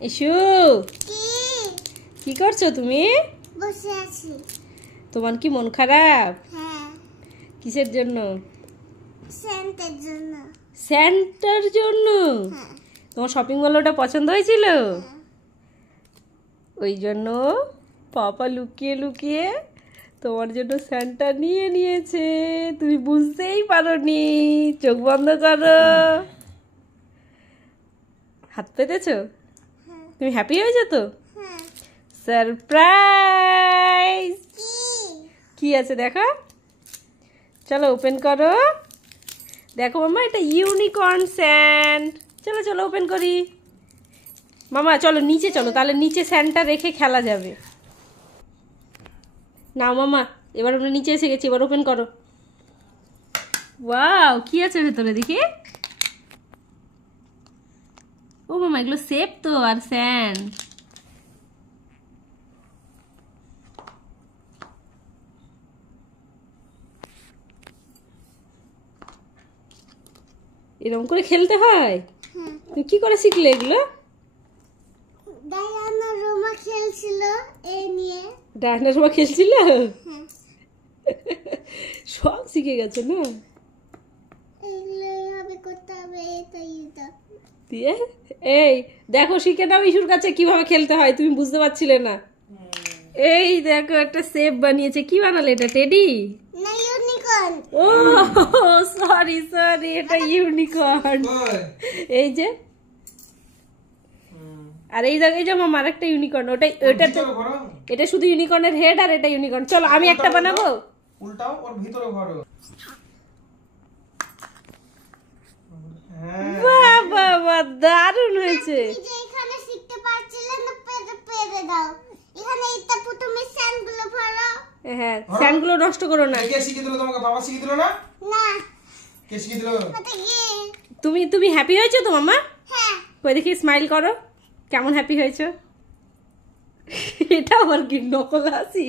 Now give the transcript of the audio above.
Issue কি করছো তুমি? বসে আছি। তোমার কি মন খারাপ? হ্যাঁ। কিসের জন্য? সেন্টের জন্য। সেন্টার জন্য? হ্যাঁ। তোমার শপিং মল ওটা পছন্দ হয়েছিল? ওই জন্য পাপা লুকিয়ে লুকিয়ে তোমার জন্য সেন্টার নিয়ে নিয়েছে, তুমি বুঝতেই পারোনি। চোখ বন্ধ করো। হাত পেতেছো? তুমি হ্যাপি হয়েছো তো? সারপ্রাইজ! কি আছে দেখো, চলো ওপেন করো। দেখো মামা, এটা ইউনিকর্ন স্যান্ড। চলো চলো ওপেন করি। মামা চলো নিচে চলো, তাহলে নিচে স্যান্ডটা রেখে খেলা যাবে। নাও মামা, এবার আমরা নিচে এসে গেছি, এবার ওপেন করো। ওয়াও, কি আছে ভেতরে দেখি। ও মামা, এগুলো সেপ তো আর স্যান্ড। এরকম করে খেলতে হয়? তুমি কি করে শিখলে এগুলো? ডায়ানা রোমা খেলছিল এই নিয়ে। ডায়না রোমা খেলছিল? সব শিখে গেছে না? এগুলো এইভাবে করতে হবে, এটা দিয়ে এই দেখো, শিখে নাও ইসুর কাছে কিভাবে খেলতে হয়, তুমি বুঝতে পারছিলে না। এই দেখো একটা শেপ বানিয়েছে। কি বানালে এটা? টেডি না, ইউনিকর্ন। ও সরি সরি, এটা ইউনিকর্ন। এই যে, আর এই জায়গায় এই যে মামা আরেকটা ইউনিকর্ন। ওটা এটা শুধু ইউনিকর্নের হেড, আর এটা ইউনিকর্ন। চলো আমি একটা বানাবো। উল্টাও, ওর ভিতরে ভরো। বাহ বাহ বাহ, দারুণ হয়েছে। তুমি যে এখানে শিখতে পারছিলে না, পেরে দাও। এখানে এটা প্রথমে স্যান্ডগুলো ভরো। হ্যাঁ, স্যান্ডগুলো নষ্ট করো না। কে শিখিয়ে দিল তোমাকে? বাবা শিখিয়ে দিল না? না। কে শিখিয়ে দিল? তুমি হ্যাপি হয়েছো তো মামা? হ্যাঁ। কই দেখি, স্মাইল করো। কেমন হ্যাপি হয়েছো? এটা আবার কি নকল হাসি?